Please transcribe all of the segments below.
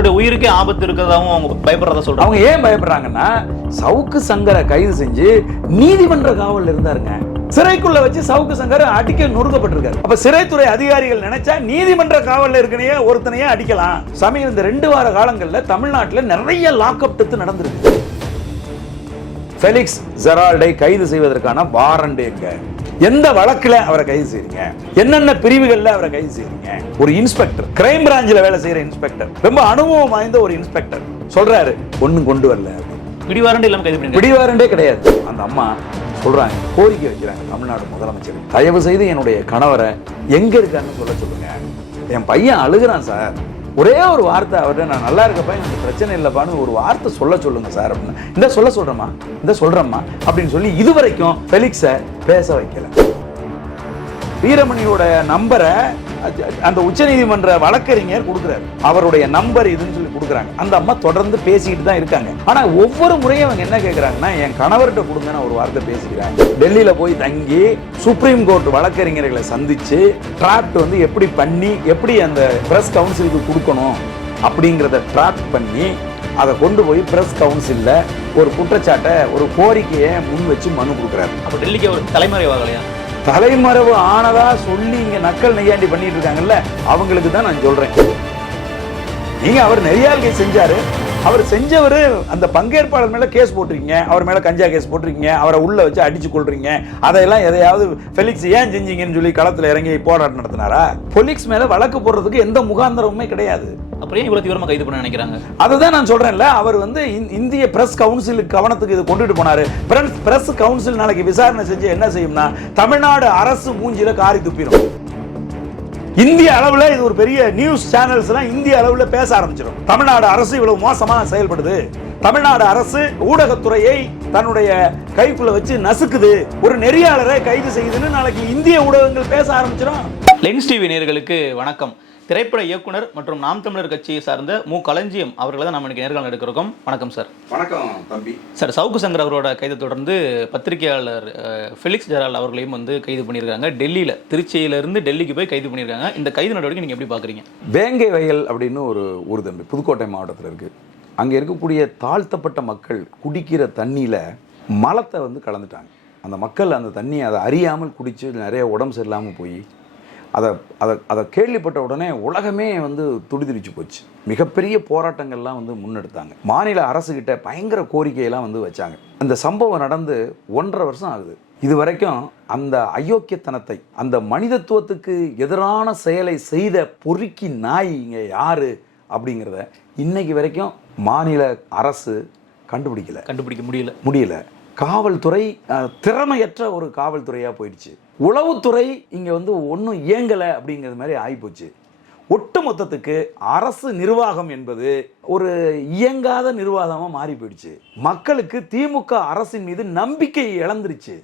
அவருடைய உயிருக்கே ஆபத்து இருக்கிறதாவும் அவங்க பயப்படுறதா சொல்றாங்க. அவங்க ஏன் பயப்படுறாங்கன்னா சவுக்கு சங்கரை கைது செஞ்சு நீதிமன்ற காவல்ல இருந்தாருங்க. சிறைக்குள்ள வச்சு சவுக்கு சங்கர் அடிக்க நொறுக்கப்பட்டிருக்காரு. அப்ப சிறைத்துறை அதிகாரிகள் நினைச்சா நீதிமன்ற காவல்ல இருக்கனையே ஒருத்தனையே அடிக்கலாம். சமயம் இந்த ரெண்டு வார காலங்கள்ல தமிழ்நாட்டில் நிறைய லாக்அப் டெத்து நடந்திருக்கு. ஃபெலிக்ஸ் ஜெரால்டை கைது செய்வதற்கான வாரண்டு எங்க எந்த வழக்குல அவரை கைது செய்றீங்க? என்னென்ன பிரிவுகள்ல அவரை கைது செய்றீங்க? ஒரு இன்ஸ்பெக்டர் கிரைம் பிரான்ச்ல வேலை செய்யற இன்ஸ்பெக்டர் ரொம்ப அனுபவம் வாய்ந்த ஒரு இன்ஸ்பெக்டர் சொல்றாரு ஒண்ணும் கொண்டு வரல. பிடிவாரண்டு இல்லாம கைது பண்ணி பிடிவாரண்டே கிடையாது. அந்த அம்மா சொல்றாங்க கோரிக்கை வைக்கிறாங்க தமிழ்நாடு முதலமைச்சர் தயவு செய்து என்னுடைய கணவரை எங்க இருக்காருன்னு சொல்ல சொல்லுங்க. என் பையன் அழுகுறான் சார். ஒரே ஒரு வார்த்தை அவர்கிட்ட நான் நல்லா இருக்கப்பா எனக்கு பிரச்சனை இல்லைப்பான்னு ஒரு வார்த்தை சொல்ல சொல்லுங்க சார் அப்படின்னு. இந்த சொல்ல சொல்றேம்மா இந்த சொல்கிறேம்மா அப்படின்னு சொல்லி இதுவரைக்கும் ஃபெலிக்ஸை பேச வைக்கல. வீரமணியோட நம்பரை அந்த உச்சநீதிமன்ற வழக்கறிஞர் கொடுக்குறாரு. அவருடைய நம்பர் இதுன்னு சொல்லி கொடுக்குறாங்க. அந்த அம்மா தொடர்ந்து பேசிக்கிட்டு தான் இருக்காங்க. ஆனா ஒவ்வொரு முறையும் அவங்க என்ன கேட்குறாங்கன்னா என் கணவர்கிட்ட கொடுங்கன்னு ஒரு வார்த்தை பேசிக்கிறாங்க டெல்லியில போய் தங்கி சுப்ரீம் கோர்ட் வழக்கறிஞர்களை சந்திச்சு டிராப்ட் வந்து எப்படி பண்ணி எப்படி அந்த பிரஸ் கவுன்சிலுக்கு கொடுக்கணும் அப்படிங்கிறத ட்ராப் பண்ணி அதை கொண்டு போய் பிரஸ் கவுன்சிலில் ஒரு குற்றச்சாட்டை ஒரு கோரிக்கையை முன் வச்சு மனு கொடுக்குறாரு. அப்போ டெல்லிக்கு அவர் தலைமறைவாகலையா? தலைமறைவு ஆனதா சொல்லி இங்க நக்கல் நெய்யாண்டி பண்ணிட்டு இருக்காங்கல்ல அவங்களுக்கு தான் நான் சொல்றேன். நீங்க அவர் நெறியாள்கை செஞ்சாரு அவர் செஞ்சவர் அந்த பங்கேற்பாளர் மேல கேஸ் போட்டிருக்கீங்க அவர் மேல கஞ்சா கேஸ் போட்டிருக்கீங்க அவரை உள்ள வச்சு அடிச்சு கொள்றீங்க அதையெல்லாம் எதையாவது ஃபெலிக்ஸ் ஏன் செஞ்சீங்கன்னு சொல்லி களத்துல இறங்கி போராட்டம் நடத்தினாரா? பொலிக்ஸ் மேல வழக்கு போடுறதுக்கு எந்த முகாந்திரமுமே கிடையாது. அப்புறம் ஏன் இவ்வளவு தீவிரமா கைது பண்ண நினைக்கிறாங்க? அதுதான் நான் சொல்றேன்ல அவர் வந்து இந்- இந்திய பிரஸ் கவுன்சிலுக்கு கவனத்துக்கு இது கொண்டுட்டு போனாரு. பிரஸ் பிரஸ் கவுன்சில் நாளைக்கு விசாரணை செஞ்சு என்ன செய்யும்னா தமிழ்நாடு அரசு மூஞ்சில காரி துப்பிடும் இந்திய அளவில் இது ஒரு பெரிய நியூஸ் சேனல்ஸ்லாம் இந்திய அளவில் பேச ஆரம்பிச்சிடும். தமிழ்நாடு அரசு இவ்வளவு மோசமாக செயல்படுது. தமிழ்நாடு அரசு ஊடகத்துறையை தன்னுடைய கைக்குள்ள வச்சு நசுக்குது. ஒரு நெறியாளரை கைது செய்யுதுன்னு நாளைக்கு இந்திய ஊடகங்கள் பேச ஆரம்பிச்சிடும். லென்ஸ் டிவி நேர்களுக்கு வணக்கம். திரைப்பட இயக்குனர் மற்றும் நாம் தமிழர் கட்சியை சார்ந்த மு. களஞ்சியம் அவர்களை தான் நம்ம இன்னைக்கு நேர்காணல் எடுக்கிறோம் வணக்கம் சார். வணக்கம் தம்பி. சார் சவுக்கு சங்கர் அவரோட கைதை தொடர்ந்து பத்திரிகையாளர் ஃபெலிக்ஸ் ஜெரால் அவர்களையும் வந்து கைது பண்ணியிருக்காங்க. டெல்லியில் திருச்சியிலிருந்து டெல்லிக்கு போய் கைது பண்ணியிருக்காங்க. இந்த கைது நடவடிக்கை நீங்கள் எப்படி பார்க்குறீங்க? வேங்கை வயல் அப்படின்னு ஒரு ஊர் தம்பி புதுக்கோட்டை மாவட்டத்தில் இருக்குது அங்கே இருக்கக்கூடிய தாழ்த்தப்பட்ட மக்கள் குடிக்கிற தண்ணியில் மலத்தை வந்து கலந்துட்டாங்க. அந்த மக்கள் அந்த தண்ணியை அதை அறியாமல் குடித்து நிறைய உடம்பு சரியில்லாமல் போய் அதை அதை அதை கேள்விப்பட்ட உடனே உலகமே வந்து துடிதுடிச்சு போச்சு. மிகப்பெரிய போராட்டங்கள்லாம் வந்து முன்னெடுத்தாங்க. மாநில அரசுகிட்ட பயங்கர கோரிக்கையெல்லாம் வந்து வச்சாங்க. அந்த சம்பவம் நடந்து ஒன்றரை வருஷம் ஆகுது. இது வரைக்கும் அந்த அயோக்கியத்தனத்தை அந்த மனிதத்துவத்துக்கு எதிரான செயலை செய்த பொறுக்கி நாய் இங்கே யாரு அப்படிங்கிறத இன்னைக்கு வரைக்கும் மாநில அரசு கண்டுபிடிக்கல. கண்டுபிடிக்க முடியல. முடியல. காவல்துறை திறமையற்ற ஒரு காவல்துறையாக போயிடுச்சு. உளவுத்துறை இங்கே வந்து ஒன்றும் இயங்கலை அப்படிங்கிறது மாதிரி ஆகிப்போச்சு ஒட்டு மொத்தத்துக்கு அரசு நிர்வாகம் என்பது ஒரு இயங்காத நிர்வாகமாக மாறி போயிடுச்சு. மக்களுக்கு திமுக அரசின் மீது நம்பிக்கை இழந்துருச்சு.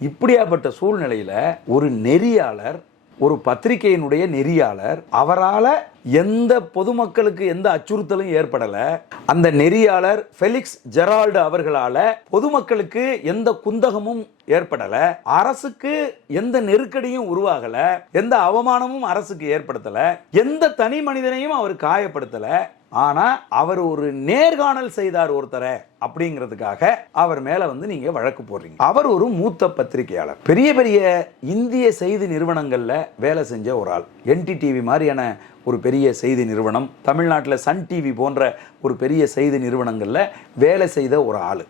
இப்படியாப்பட்ட சூழ்நிலையில் ஒரு நெறியாளர் ஒரு பத்திரிகையினுடைய நெறியாளர் அவரால் எந்த பொதுமக்களுக்கு எந்த அச்சுறுத்தலும் ஏற்படல. அந்த நெறியாளர் ஃபெலிக்ஸ் ஜெரால்டு அவர்களால பொதுமக்களுக்கு எந்த குந்தகமும் ஏற்படல. அரசுக்கு எந்த நெருக்கடியும் உருவாகல. எந்த அவமானமும் அரசுக்கு ஏற்படுத்தல. எந்த தனி மனிதனையும் அவர் காயப்படுத்தல. ஆனா அவர் ஒரு நேர்காணல் செய்தார் ஒருத்தரை அப்படிங்கிறதுக்காக அவர் மேல வந்து நீங்க வழக்கு போடுறீங்க. அவர் ஒரு மூத்த பத்திரிகையாளர். பெரிய பெரிய இந்திய செய்தி நிறுவனங்கள்ல வேலை செஞ்ச ஒரு ஆள். என்டிடிவி மாதிரியான ஒரு பெரிய செய்தி நிறுவனம். தமிழ்நாட்டில் சன் டிவி போன்ற ஒரு பெரிய செய்தி நிறுவனங்களில் வேலை செய்த ஒரு ஆள்.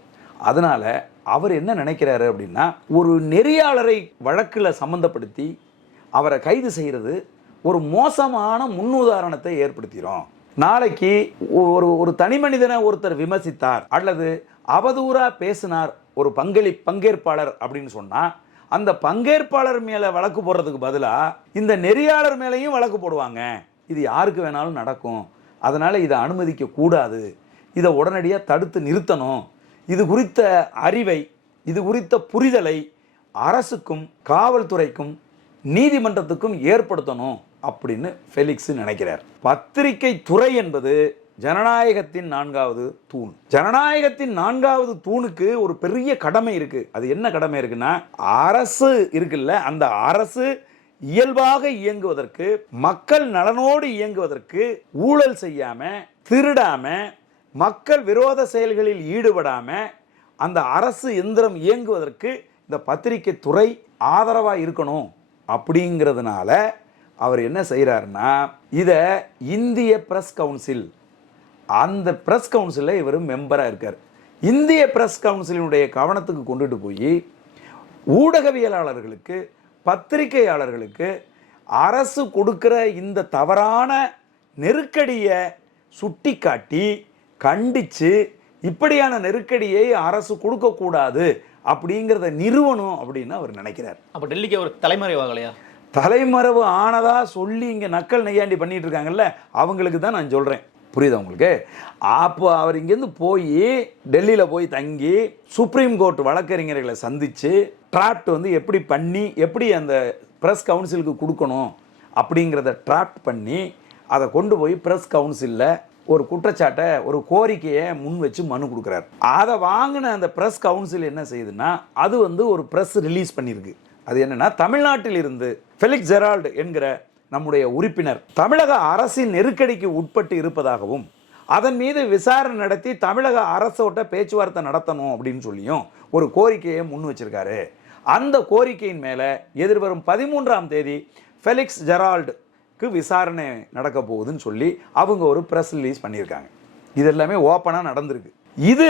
அதனால் அவர் என்ன நினைக்கிறாரு அப்படின்னா ஒரு நெறியாளரை வழக்கில் சம்மந்தப்படுத்தி அவரை கைது செய்கிறது ஒரு மோசமான முன்னுதாரணத்தை ஏற்படுத்திடும் நாளைக்கு ஒரு ஒரு தனி மனிதனை ஒருத்தர் விமர்சித்தார் அல்லது அவதூறாக பேசினார் ஒரு பங்களி பங்கேற்பாளர் அப்படின்னு சொன்னால் அந்த பங்கேற்பாளர் மேலே வழக்கு போடுறதுக்கு பதிலாக இந்த நெறியாளர் மேலேயும் வழக்கு போடுவாங்க. இது யாருக்கு வேணாலும் நடக்கும். அதனால் இதை அனுமதிக்கக்கூடாது இதை உடனடியாக தடுத்து நிறுத்தணும். இது குறித்த அறிவை இது குறித்த புரிதலை அரசுக்கும் காவல்துறைக்கும் நீதிமன்றத்துக்கும் ஏற்படுத்தணும் அப்படின்னு ஃபெலிக்ஸ் நினைக்கிறார். பத்திரிகை துறை என்பது ஜனநாயகத்தின் நான்காவது தூண். ஜனநாயகத்தின் நான்காவது தூணுக்கு ஒரு பெரிய கடமை இருக்கு. அது என்ன கடமை இருக்குன்னா அரசு இருக்குல்ல அந்த அரசு இயல்பாக இயங்குவதற்கு மக்கள் நலனோடு இயங்குவதற்கு ஊழல் செய்யாம திருடாம மக்கள் விரோத செயல்களில் ஈடுபடாம அந்த அரசு எந்திரம் இயங்குவதற்கு இந்த பத்திரிகை துறை ஆதரவாக இருக்கணும் அப்படிங்கிறதுனால அவர் என்ன செய்கிறாருன்னா இதை இந்திய ப்ரெஸ் கவுன்சில் அந்த ப்ரெஸ் கவுன்சிலில் இவர் மெம்பராக இருக்கார். இந்திய பிரஸ் கவுன்சிலினுடைய கவனத்துக்கு கொண்டுட்டு போய் ஊடகவியலாளர்களுக்கு பத்திரிகையாளர்களுக்கு அரசு கொடுக்கிற இந்த தவறான நெருக்கடியை சுட்டிக்காட்டி கண்டித்து இப்படியான நெருக்கடியை அரசு கொடுக்கக்கூடாது அப்படிங்கிறத நிறுவனம் அப்படின்னு அவர் நினைக்கிறார். அப்ப டெல்லிக்கு அவர் தலைமறைவாகலையா தலைமறைவு ஆனதா சொல்லி இங்கே நக்கல் நெய்யாண்டி பண்ணிட்டு இருக்காங்கல்ல அவங்களுக்கு தான் நான் சொல்கிறேன் புரியுதா உங்களுக்கு? அப்போ அவர் இங்கேருந்து போய் டெல்லியில் போய் தங்கி சுப்ரீம் கோர்ட் வழக்கறிஞர்களை சந்தித்து ட்ராப்ட் வந்து எப்படி பண்ணி எப்படி அந்த ப்ரெஸ் கவுன்சிலுக்கு கொடுக்கணும் அப்படிங்கிறத ட்ராப்ட் பண்ணி அதை கொண்டு போய் ப்ரெஸ் கவுன்சிலில் ஒரு குற்றச்சாட்டை ஒரு கோரிக்கையை முன் வச்சு மனு கொடுக்குறாரு. அதை வாங்கின அந்த ப்ரெஸ் கவுன்சில் என்ன செய்யுதுன்னா அது வந்து ஒரு ப்ரெஸ் ரிலீஸ் பண்ணியிருக்கு. அது என்னன்னா தமிழ்நாட்டில் இருந்து ஃபெலிக்ஸ் ஜெரால்டு என்கிற நம்முடைய உறுப்பினர் தமிழக அரசின் நெருக்கடிக்கு உட்பட்டு இருப்பதாகவும் அதன் மீது விசாரணை நடத்தி தமிழக அரசோட்ட பேச்சுவார்த்தை நடத்தணும் அப்படின்னு சொல்லியும் ஒரு கோரிக்கையை முன் வச்சிருக்காரு. அந்த கோரிக்கையின் மேலே எதிர்வரும் பதிமூன்றாம் தேதி ஃபெலிக்ஸ் ஜெரால்டுக்கு விசாரணை நடக்க போகுதுன்னு சொல்லி அவங்க ஒரு ப்ரெஸ் ரிலீஸ் பண்ணியிருக்காங்க. இது எல்லாமே ஓப்பனாக நடந்திருக்கு. இது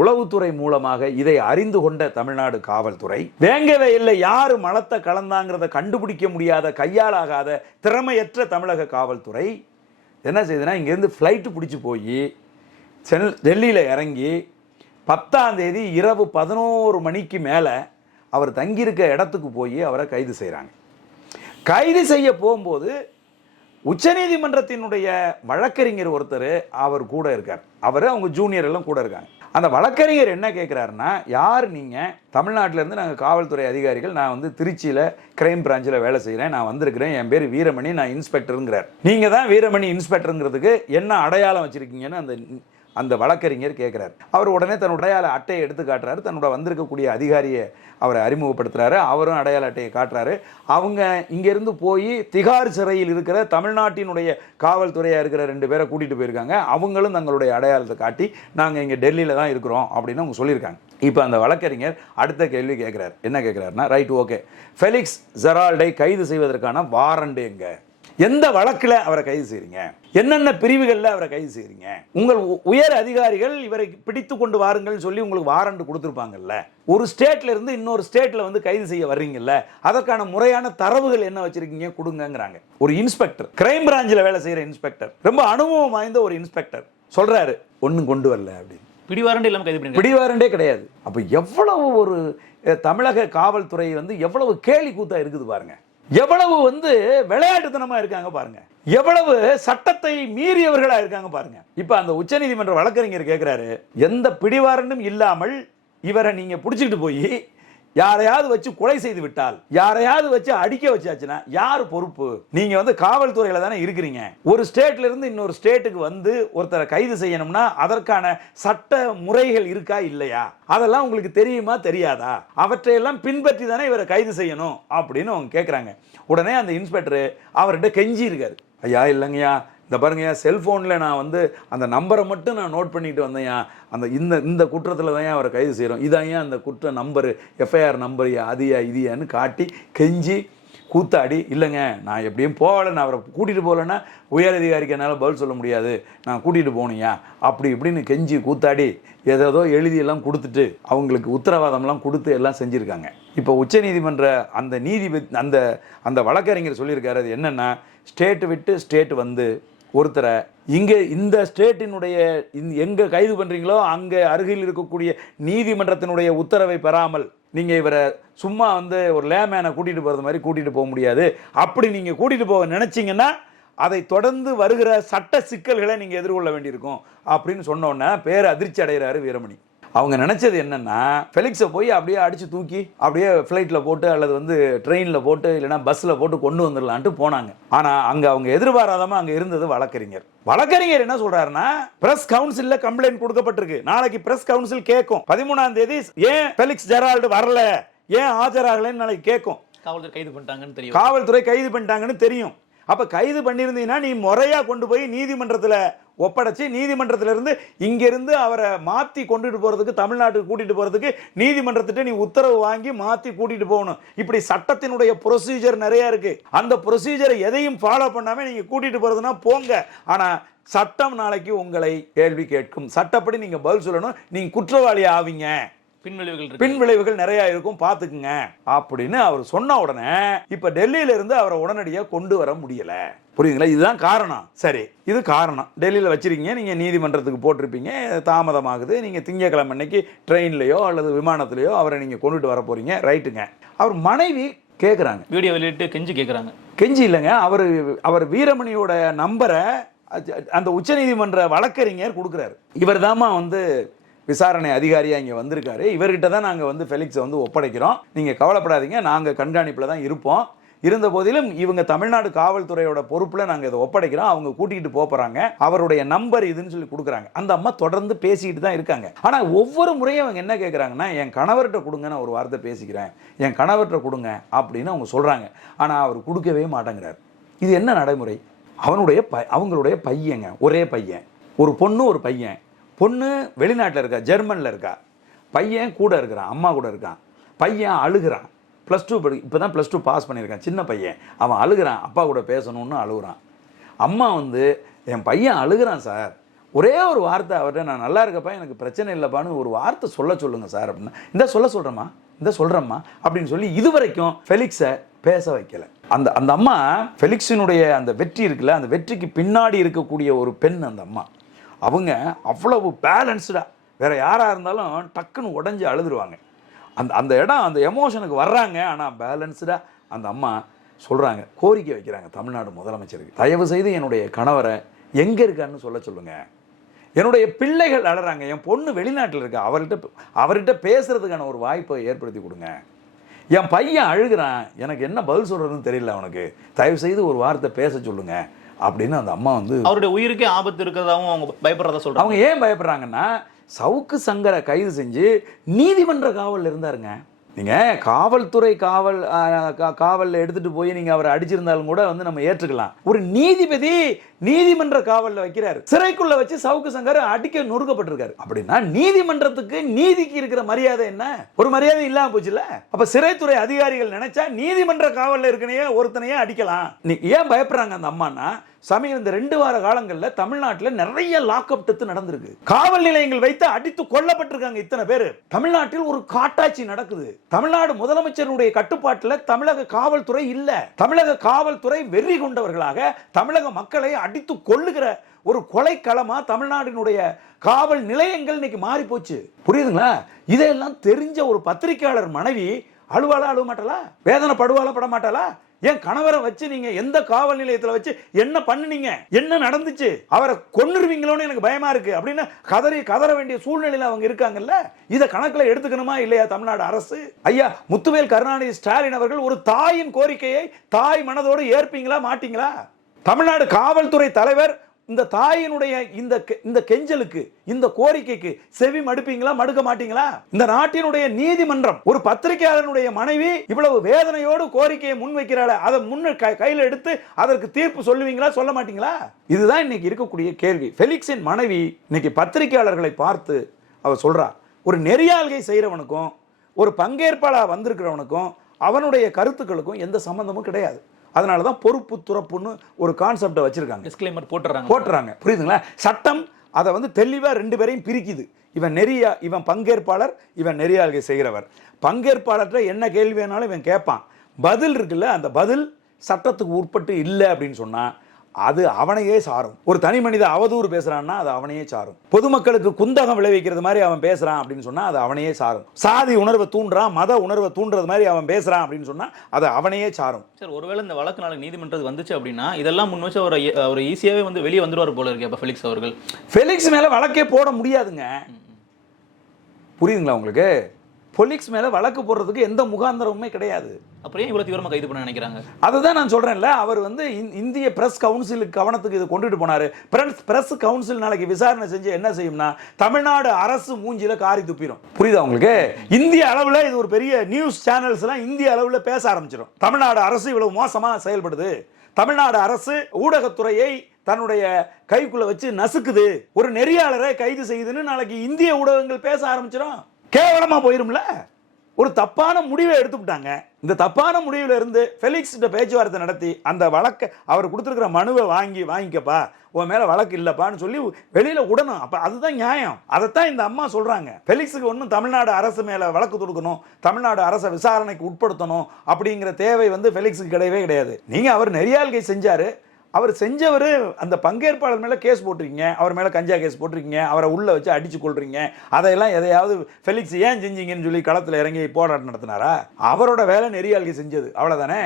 உளவுத்துறை மூலமாக இதை அறிந்து கொண்ட தமிழ்நாடு காவல்துறை வேங்கவே இல்லை யாரு மலத்தை கலந்தாங்கிறத கண்டுபிடிக்க முடியாத கையாளாகாத திறமையற்ற தமிழக காவல்துறை என்ன செய்யுதுன்னா இங்கேருந்து ஃப்ளைட்டு பிடிச்சி போய் சென் டெல்லியில் இறங்கி பத்தாம் தேதி இரவு பதினோரு மணிக்கு மேலே அவர் தங்கியிருக்க இடத்துக்கு போய் அவரை கைது செய்கிறாங்க கைது செய்ய போகும்போது உச்சநீதிமன்றத்தினுடைய வழக்கறிஞர் ஒருத்தர் அவர் கூட இருக்கார். அவர் அவங்க ஜூனியர் எல்லாம் கூட இருக்காங்க. அந்த வழக்கறிஞர் என்ன கேட்குறாருன்னா யார் நீங்கள் தமிழ்நாட்டிலேருந்து நாங்கள் காவல்துறை அதிகாரிகள். நான் வந்து திருச்சியில் கிரைம் பிரான்ச்சில் வேலை செய்கிறேன் நான் வந்திருக்கிறேன். என் பேர் வீரமணி. நான் இன்ஸ்பெக்டருங்கிறார் நீங்கள் தான் வீரமணி இன்ஸ்பெக்டருங்கிறதுக்கு என்ன அடையாளம் வச்சுருக்கீங்கன்னு அந்த அந்த வழக்கறிஞர் கேட்குறாரு அவர் உடனே தன் அடையாள அட்டையை எடுத்து காட்டுறாரு. தன்னோட வந்திருக்கக்கூடிய அதிகாரியை அவரை அறிமுகப்படுத்துகிறாரு அவரும் அடையாள அட்டையை காட்டுறாரு. அவங்க இங்கேருந்து போய் திகார் சிறையில் இருக்கிற தமிழ்நாட்டினுடைய காவல்துறையாக இருக்கிற ரெண்டு பேரை கூட்டிகிட்டு போயிருக்காங்க. அவங்களும் தங்களுடைய அடையாளத்தை காட்டி நாங்கள் இங்கே டெல்லியில் தான் இருக்கிறோம் அப்படின்னு அவங்க சொல்லியிருக்காங்க. இப்போ அந்த வழக்கறிஞர் அடுத்த கேள்வி கேட்குறாரு என்ன கேட்குறாருன்னா ரைட் ஓகே. ஃபெலிக்ஸ் ஜெரால்டை கைது செய்வதற்கான வாரண்டு எங்க? எந்த வழக்கில் அவரை கைது செய்கிறீங்க என்னென்ன பிரிவுகளில் அவரை கைது செய்றீங்க? உங்கள் உயர் அதிகாரிகள் இவரை பிடித்து கொண்டு வாருங்கள்னு சொல்லி உங்களுக்கு வாரண்ட் கொடுத்துருப்பாங்கல்ல. ஒரு ஸ்டேட்ல இருந்து இன்னொரு ஸ்டேட்ல வந்து கைது செய்ய வர்றீங்கல்ல அதற்கான முறையான தரவுகள் என்ன வச்சிருக்கீங்க கொடுங்கங்கிறாங்க. ஒரு இன்ஸ்பெக்டர் கிரைம் பிரான்ச்சில் வேலை செய்யற இன்ஸ்பெக்டர் ரொம்ப அனுபவம் வாய்ந்த ஒரு இன்ஸ்பெக்டர் சொல்றாரு ஒன்றும் கொண்டு வரல அப்படின்னு. பிடிவாரண்டு இல்லாம கைது பண்ணிருக்காங்க பிடிவாரண்டே கிடையாது. அப்போ எவ்வளவு ஒரு தமிழக காவல்துறை வந்து எவ்வளவு கேலி கூத்தா இருக்குது பாருங்க. எவ்வளவு வந்து விளையாட்டுத்தனமா இருக்காங்க பாருங்க. எவ்வளவு சட்டத்தை மீறியவர்களா இருக்காங்க பாருங்க. இப்ப அந்த உச்சநீதிமன்ற வழக்கறிஞர் கேட்கிறாரு எந்த பிடிவாரண்டும் இல்லாமல் இவரை நீங்க பிடிச்சிக்கிட்டு போய் யாரையாவது வச்சு கொலை செய்து விட்டால் யாரையாவது வச்சு அடிக்க வச்சாச்சுன்னா யார் பொறுப்பு? நீங்க வந்து காவல்துறையில தானே இருக்கிறீங்க. ஒரு ஸ்டேட்ல இருந்து இன்னொரு ஸ்டேட்டுக்கு வந்து ஒருத்தரை கைது செய்யணும்னா அதற்கான சட்ட முறைகள் இருக்கா இல்லையா? அதெல்லாம் உங்களுக்கு தெரியுமா தெரியாதா? அவற்றையெல்லாம் பின்பற்றி தானே இவரை கைது செய்யணும் அப்படின்னு அவங்க கேட்குறாங்க உடனே அந்த இன்ஸ்பெக்டர் அவர்கிட்ட கெஞ்சி இருக்காரு ஐயா இல்லைங்கய்யா. இந்த பாருங்கய்யா செல்ஃபோனில் நான் வந்து அந்த நம்பரை மட்டும் நான் நோட் பண்ணிட்டு வந்தேன்யா அந்த இந்த இந்த குற்றத்தில் தான் அவரை கைது செய்கிறோம் இதான் ஏன் அந்த குற்ற நம்பரு எஃப்ஐஆர் நம்பரையா அதையா இதுயான்னு காட்டி கெஞ்சி கூத்தாடி இல்லைங்க நான் எப்படியும் போகலை நான் அவரை கூட்டிகிட்டு போகலன்னா உயர் அதிகாரிக்கு என்னால் பதில் சொல்ல முடியாது. நான் கூட்டிகிட்டு போனியா அப்படி இப்படின்னு கெஞ்சி கூத்தாடி ஏதேதோ எழுதியெல்லாம் கொடுத்துட்டு அவங்களுக்கு உத்தரவாதம்லாம் கொடுத்து எல்லாம் செஞ்சுருக்காங்க. இப்போ உச்சநீதிமன்ற அந்த நீதிபதி அந்த அந்த வழக்கறிஞர் சொல்லியிருக்காரு அது என்னென்னா ஸ்டேட்டு விட்டு ஸ்டேட் வந்து ஒருத்தரை இங்கே இந்த ஸ்டேட்டினுடைய எங்கே கைது பண்ணுறீங்களோ அங்கே அருகில் இருக்கக்கூடிய நீதிமன்றத்தினுடைய உத்தரவை பெறாமல் நீங்கள் இவரை சும்மா வந்து ஒரு லேமேனை கூட்டிகிட்டு போகிறது மாதிரி கூட்டிகிட்டு போக முடியாது. அப்படி நீங்கள் கூட்டிகிட்டு போக நினச்சிங்கன்னா அதை தொடர்ந்து வருகிற சட்ட சிக்கல்களை நீங்கள் எதிர்கொள்ள வேண்டியிருக்கும். அப்படின்னு சொன்னோன்னே பேர் அதிர்ச்சி அடைகிறாரு வீரமணி. அவங்க நினைச்சது என்னன்னா ஃபெலிக்ஸை போய் அப்படியே அடிச்சு தூக்கி அப்படியே ஃப்ளைட்டில் போட்டு அல்லது வந்து ட்ரெயினில் போட்டு இல்லைன்னா பஸ்ஸில் போட்டு கொண்டு வந்துடலான்ட்டு போனாங்க. ஆனால் அங்கே அவங்க எதிர்பாராதமா அங்கே இருந்தது வழக்கறிஞர். வழக்கறிஞர் என்ன சொல்றாருன்னா பிரஸ் கவுன்சில்ல கம்ப்ளைண்ட் கொடுக்கப்பட்டிருக்கு. நாளைக்கு பிரஸ் கவுன்சில் கேட்கும். பதிமூணாம் தேதி ஏன் ஃபெலிக்ஸ் ஜெரால்டு வரல? ஏன் ஆஜராகலைன்னு நாளைக்கு கேட்கும். காவல்துறை கைது பண்ணிட்டாங்கன்னு தெரியும். காவல்துறை கைது பண்ணிட்டாங்கன்னு தெரியும். அப்ப கைது பண்ணியிருந்தீங்கன்னா நீ முறையா கொண்டு போய் நீதிமன்றத்துல ஒப்படைச்சு நீதிமன்றத்திலிருந்து இங்கிருந்து அவரை மாற்றி கொண்டுட்டு போகிறதுக்கு தமிழ்நாட்டுக்கு கூட்டிகிட்டு போகிறதுக்கு நீதிமன்றத்திட்ட நீ உத்தரவு வாங்கி மாற்றி கூட்டிகிட்டு போகணும். இப்படி சட்டத்தினுடைய ப்ரொசீஜர் நிறைய இருக்குது அந்த ப்ரொசீஜரை எதையும் ஃபாலோ பண்ணாமல் நீங்கள் கூட்டிகிட்டு போகிறதுனா போங்க. ஆனால் சட்டம் நாளைக்கு உங்களை கேள்வி கேட்கும். சட்டப்படி நீங்கள் பதில் சொல்லணும். நீங்கள் குற்றவாளி ஆவீங்க. பின்விளைவுகள் இருக்கு. பின் விளைவுகள் நிறைய இருக்கும். பார்த்துக்குங்க அப்படின்னு அவர் சொன்ன உடனே இப்ப டெல்லியில இருந்து அவரை உடனடியாக கொண்டு வர முடியல. புரியுதுங்களா? இதுதான் காரணம். சரி. இது காரணம். டெல்லியில் வச்சிருக்கீங்க. நீங்கள் நீதிமன்றத்துக்கு போட்டிருப்பீங்க. தாமதமாகுது. நீங்கள் திங்கக்கிழமை அன்னைக்கு ட்ரெயின்லையோ அல்லது விமானத்திலையோ அவரை நீங்கள் கொண்டுட்டு வர போறீங்க. ரைட்டுங்க. அவர் மனைவி கேட்குறாங்க வீடியோ வெளியிட்டு கெஞ்சி கேட்குறாங்க கெஞ்சி இல்லைங்க. அவர் அவர் வீரமணியோட நம்பரை அந்த உச்சநீதிமன்ற வழக்கறிஞர் கொடுக்குறாரு. இவர் வந்து விசாரணை அதிகாரியாக இங்கே வந்திருக்காரு. இவர்கிட்ட தான் நாங்கள் வந்து ஃபெலிக்ஸை வந்து ஒப்படைக்கிறோம். நீங்கள் கவலைப்படாதீங்க. நாங்கள் கண்காணிப்பில் தான் இருப்போம். இருந்த போதிலும் இவங்க தமிழ்நாடு காவல்துறையோட பொறுப்பில் நாங்கள் இதை ஒப்படைக்கிறோம். அவங்க கூட்டிகிட்டு போக போகிறாங்க அவருடைய நம்பர் இதுன்னு சொல்லி கொடுக்குறாங்க. அந்த அம்மா தொடர்ந்து பேசிக்கிட்டு தான் இருக்காங்க. ஆனால் ஒவ்வொரு முறையும் அவங்க என்ன கேட்குறாங்கன்னா என் கணவர்கிட்ட கொடுங்க நான் ஒரு வார்த்தை பேசிக்கிறேன். என் கணவர்கிட்ட கொடுங்க அப்படின்னு அவங்க சொல்கிறாங்க ஆனால் அவர் கொடுக்கவே மாட்டேங்கிறார். இது என்ன நடைமுறை? அவனுடைய ப அவங்களுடைய பையங்க. ஒரே பையன். ஒரு பொண்ணு ஒரு பையன். பொண்ணு வெளிநாட்டில் இருக்கா? ஜெர்மனில் இருக்கா? பையன் கூட இருக்கிறான். அம்மா கூட இருக்கான். பையன் அழுகிறான். ப்ளஸ் டூ படி இப்போ தான் ப்ளஸ் டூ பாஸ் பண்ணியிருக்கான். சின்ன பையன். அவன் அழுகிறான். அப்பா கூட பேசணும்னு அழுகுறான். அம்மா வந்து என் பையன் அழுகிறான் சார். ஒரே ஒரு வார்த்தை அவர்கிட்ட நான் நல்லா இருக்கப்பா எனக்கு பிரச்சனை இல்லைப்பான்னு ஒரு வார்த்தை சொல்ல சொல்லுங்கள் சார் அப்படின்னா இந்த சொல்ல சொல்கிறேம்மா இந்த சொல்கிறேம்மா அப்படின்னு சொல்லி இதுவரைக்கும் ஃபெலிக்ஸை பேச வைக்கல. அந்த அந்த அம்மா ஃபெலிக்ஸினுடைய அந்த வெற்றி இருக்குல்ல அந்த வெற்றிக்கு பின்னாடி இருக்கக்கூடிய ஒரு பெண் அந்த அம்மா. அவங்க அவ்வளவு பேலன்ஸ்டாக வேறு யாராக இருந்தாலும் டக்குன்னு உடஞ்சி அழுதுருவாங்க. அந்த அந்த இடம் அந்த எமோஷனுக்கு வர்றாங்க. ஆனால் பேலன்ஸ்டாக அந்த அம்மா சொல்கிறாங்க கோரிக்கை வைக்கிறாங்க தமிழ்நாடு முதலமைச்சருக்கு. தயவு செய்து என்னுடைய கணவரை எங்கே இருக்கான்னு சொல்ல சொல்லுங்க. என்னுடைய பிள்ளைகள் அழறாங்க என் பொண்ணு வெளிநாட்டில் இருக்கா அவர்கிட்ட அவர்கிட்ட பேசுறதுக்கான ஒரு வாய்ப்பை ஏற்படுத்தி கொடுங்க. என் பையன் அழுகிறான் எனக்கு என்ன பதில் சொல்றதுன்னு தெரியல அவனுக்கு. தயவு செய்து ஒரு வார்த்தை பேச சொல்லுங்க அப்படின்னு அந்த அம்மா வந்து அவருடைய உயிருக்கே ஆபத்து இருக்கிறதாவும் அவங்க பயப்படுறதா சொல்றாங்க. அவங்க ஏன் பயப்படுறாங்கன்னா சவுக்கு சங்கரை கைது செஞ்சு நீதிமன்ற காவலில் இருந்தாருங்க. நீங்கள் காவல்துறை காவல் காவலில் எடுத்துகிட்டு போய் நீங்கள் அவரை அடிச்சிருந்தாலும் கூட வந்து நம்ம ஏற்றுக்கலாம். ஒரு நீதிபதி நீதிமன்ற காவலில் வைக்கிறாரு. சிறைக்குள்ளே வச்சு சவுக்கு சங்கர் அடிக்க நொறுக்கப்பட்டிருக்காரு. அப்படின்னா நீதிமன்றத்துக்கு நீதிக்கு இருக்கிற மரியாதை என்ன? ஒரு மரியாதை இல்லாம போச்சுல்ல? அப்போ சிறைத்துறை அதிகாரிகள் நினைச்சா நீதிமன்ற காவலில் இருக்கனையே ஒருத்தனையே அடிக்கலாம். நீ ஏன் பயப்படுறாங்க அந்த அம்மானா சமயம் இந்த ரெண்டு வார காலங்களில் தமிழ்நாட்டில் நிறைய லாக்அப் டெத்து நடந்திருக்கு. காவல் நிலையங்கள் வைத்து அடித்து கொல்லப்பட்டிருக்காங்க இத்தனை பேர். தமிழ்நாட்டில் ஒரு காட்டாட்சி நடக்குது. தமிழ்நாடு முதலமைச்சருடைய கட்டுப்பாட்டில் தமிழக காவல்துறை இல்லை. தமிழக காவல்துறை வெறி கொண்டவர்களாக தமிழக மக்களை அடித்து கொள்ளுகிற ஒரு கொலைக்களமா தமிழ்நாட்டினுடைய காவல் நிலையங்கள் இன்னைக்கு மாறி போச்சு. புரியுதுங்களா? இதையெல்லாம் தெரிஞ்ச ஒரு பத்திரிக்கையாளர் மனைவி அழுவாளா அழுவ மாட்டாளா? வேதனை படுவாளா பட மாட்டாளா ஏன் கணவரை வச்சு நீங்க எந்த காவல் நிலையத்துல வச்சு என்ன பண்ணுனீங்க? என்ன நடந்துச்சு? அவரை கொன்னுருவீங்களோன்னு எனக்கு பயமா இருக்கு. அப்படின்னு கதறி கதற வேண்டிய சூழ்நிலையில அவங்க இருக்காங்கல்ல? இதை கணக்கில் எடுத்துக்கணுமா இல்லையா தமிழ்நாடு அரசு? ஐயா முத்துவேல் கருணாநிதி ஸ்டாலின் அவர்கள் ஒரு தாயின் கோரிக்கையை தாய் மனதோடு ஏற்பீங்களா மாட்டீங்களா? தமிழ்நாடு காவல்துறை தலைவர் இந்த தாயினுடைய இந்த கெ- இந்த கெஞ்சலுக்கு இந்த கோரிக்கைக்கு செவி மடுப்பீங்களா மடுக்க மாட்டீங்களா? இந்த நாட்டினுடைய நீதிமன்றம் ஒரு பத்திரிகையாளனுடைய மனைவி இவ்வளவு வேதனையோடு கோரிக்கையை முன்வைக்கிறாள் அதை முன்ன க- எடுத்து அதற்கு தீர்ப்பு சொல்லுவீங்களா சொல்ல மாட்டீங்களா? இதுதான் இன்னைக்கு இருக்கக்கூடிய கேள்வி. ஃபெலிக்ஸின் மனைவி இன்னைக்கு பத்திரிகையாளர்களை பார்த்து அவர் சொல்றா ஒரு நெறியாள்கை செய்கிறவனுக்கும் ஒரு பங்கேற்பாளா வந்திருக்கிறவனுக்கும் அவனுடைய கருத்துக்களுக்கும் எந்த சம்பந்தமும் கிடையாது. அதனால தான் பொறுப்பு துறப்புன்னு ஒரு கான்செப்டை வச்சிருக்காங்க. டிஸ்க்ளைமர் போட்டுறாங்க. போட்டுறாங்க. புரியுதுங்களா? சட்டம் அதை வந்து தெளிவாக ரெண்டு பேரையும் பிரிக்குது. இவன் நெறியா இவன் பங்கேற்பாளர் இவன் நெறியாள்கை செய்கிறவர். பங்கேற்பாளர்கிட்ட என்ன கேள்வி வேணாலும் இவன் கேட்பான். பதில் இருக்குல்ல அந்த பதில் சட்டத்துக்கு உட்பட்டு இல்லை அப்படின்னு சொன்னா அது அவனையே சாரும். ஒரு தனி மனித அவதூறு பேசுறான்னா அது அவனையே சாரும். பொதுமக்களுக்கு குந்தகம் விளைவிக்கிறது மாதிரி அவன் பேசுறான் அப்படின்னு சொன்னா அது அவனையே சாரும். சாதி உணர்வை தூண்டுறான் மத உணர்வை தூண்டுறது மாதிரி அவன் பேசுறான் அப்படின்னு சொன்னா அது அவனையே சாரும். சார் ஒருவேளை இந்த வழக்கு நாளைக்கு நீதிமன்றத்துக்கு வந்துச்சு அப்படின்னா இதெல்லாம் முன் வச்சு அவர் அவர் ஈஸியாவே வந்து வெளியே வந்துருவார் போல இருக்கு அப்ப ஃபெலிக்ஸ் அவர்கள். ஃபெலிக்ஸ் மேல வழக்கே போட முடியாதுங்க. புரியுதுங்களா உங்களுக்கு? பொலிக்ஸ் மேல வழக்கு போடுறதுக்கு எந்த முகாந்திரமுமே கிடையாது. அப்புறம் ஏன் இவ்வளவு தீவிரமா கைது பண்ண நினைக்கிறாங்க? அதுதான் நான் சொல்றேன்ல அவர் வந்து இந்- இந்திய பிரஸ் கவுன்சிலுக்கு கவனத்துக்கு இது கொண்டுட்டு போனாரு. பிரஸ் பிரஸ் கவுன்சில் நாளைக்கு விசாரணை செஞ்சு என்ன செய்யும்னா தமிழ்நாடு அரசு மூஞ்சில காரி துப்பிடும் புரியுதா உங்களுக்கு? இந்திய அளவுல இது ஒரு பெரிய நியூஸ் சேனல்ஸ் எல்லாம் இந்திய அளவுல பேச ஆரம்பிச்சிடும் தமிழ்நாடு அரசு இவ்வளவு மோசமா செயல்படுது. தமிழ்நாடு அரசு ஊடகத்துறையை தன்னுடைய கைக்குள்ள வச்சு நசுக்குது. ஒரு நெறியாளரை கைது செய்யுதுன்னு நாளைக்கு இந்திய ஊடகங்கள் பேச ஆரம்பிச்சிடும் கேவலமாக போயிரும்ல? ஒரு தப்பான முடிவை எடுத்துக்கிட்டாங்க இந்த தப்பான முடிவில் இருந்து ஃபெலிக்ஸ்கிட்ட பேச்சுவார்த்தை நடத்தி அந்த வழக்கை அவர் கொடுத்துருக்குற மனுவை வாங்கி வாங்கிக்கப்பா உன் மேலே வழக்கு இல்லைப்பான்னு சொல்லி வெளியில் விடணும் அப்போ அதுதான் நியாயம். அதைத்தான் இந்த அம்மா சொல்கிறாங்க ஃபெலிக்ஸுக்கு ஒன்றும் தமிழ்நாடு அரசு மேலே வழக்கு தொடுக்கணும். தமிழ்நாடு அரசை விசாரணைக்கு உட்படுத்தணும் அப்படிங்கிற தேவை வந்து ஃபெலிக்ஸுக்கு கிடையவே கிடையாது. நீங்கள் அவர் நெறியாள்கை செஞ்சார். அவர் செஞ்சவர் அந்த பங்கேற்பாளர் மேலே கேஸ் போட்டிருக்கீங்க அவர் மேலே கஞ்சா கேஸ் போட்டிருக்கீங்க அவரை உள்ளே வச்சு அடிச்சு கொள்றீங்க அதையெல்லாம் எதையாவது ஃபெலிக்ஸ் ஏன் செஞ்சீங்கன்னு சொல்லி களத்தில் இறங்கி போராட்டம் நடத்தினாரா? அவரோட வேலை நெறியாளிகள் செஞ்சது அவ்வளோதானே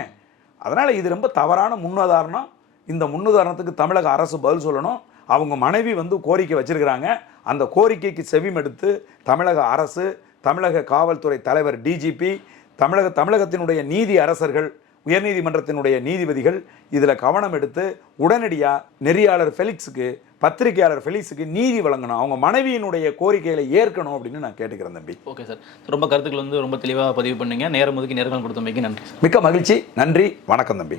அதனால் இது ரொம்ப தவறான முன்னுதாரணம். இந்த முன்னுதாரணத்துக்கு தமிழக அரசு பதில் சொல்லணும். அவங்க மனைவி வந்து கோரிக்கை வச்சுருக்கிறாங்க. அந்த கோரிக்கைக்கு செவிமெடுத்து தமிழக அரசு தமிழக காவல்துறை தலைவர் டிஜிபி தமிழக தமிழகத்தினுடைய நீதி அரசர்கள் உயர்நீதிமன்றத்தினுடைய நீதிபதிகள் இதில் கவனம் எடுத்து உடனடியாக நெறியாளர் ஃபெலிக்ஸுக்கு பத்திரிகையாளர் ஃபெலிக்ஸுக்கு நீதி வழங்கணும். அவங்க மனைவியினுடைய கோரிக்கைகளை ஏற்கணும் அப்படின்னு நான் கேட்டுக்கிறேன் தம்பி. Okay sir. ரொம்ப கருத்துக்கள் வந்து ரொம்ப தெளிவாக பதிவு பண்ணீங்க. நேரம் ஒதுக்கி நேரங்கள் கொடுத்தமைக்கு நன்றி மிக்க மகிழ்ச்சி. நன்றி. வணக்கம் தம்பி.